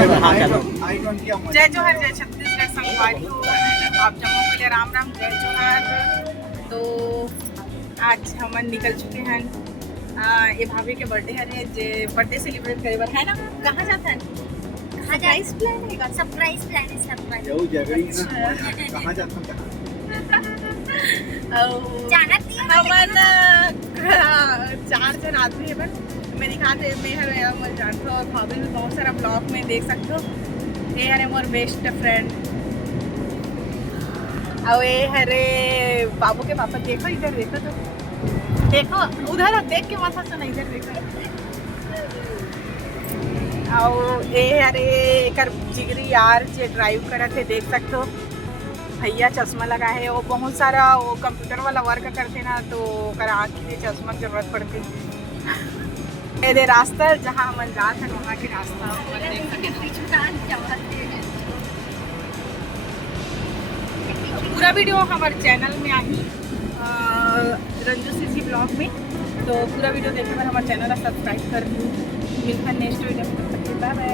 हाँ चलो। जय जोहर, जय छत्तीसगढ़ संगवारी हो। आप जम्मू के लिए राम राम, जय जोहर। तो आज हम निकल चुके हैं ये भाभी के बर्थडे है, जे बर्थडे सेलिब्रेट करे बर है ना। कहाँ जाता है? सरप्राइज प्लान है, सरप्राइज प्लान है, सरप्राइज जाऊ जगड़ी ना कहाँ जाता कहाँ जानत नहीं है हमन 4 जन आदमी है बन मेरी खाते में हर मैं जानता हूँ। भाभी भी बहुत सारा ब्लॉग में देख सकते हो। ये हरे मोर बेस्ट फ्रेंड और ये हरे बाबू के पापा। देखो इधर, देखो तो देखो उधर, देख के मत हंसना, इधर देखो। और ये हरे कर जिगरी यार जे ड्राइव करत है, देख सकते हो। भैया चश्मा लगा है, वो बहुत सारा वो कंप्यूटर वाला वर्क करते ना, तो कर आँख के लिए चश्मा की जरूरत पड़ती। ये रास्ता जहाँ हम जाते हैं वहाँ के रास्ता पूरा वीडियो हमारे चैनल में आई रंजू सीसी ब्लॉग में। तो पूरा वीडियो देखने पर हमारे चैनल का सब्सक्राइब कर दो। मिलकर नेक्स्ट वीडियो में, बाय बाय।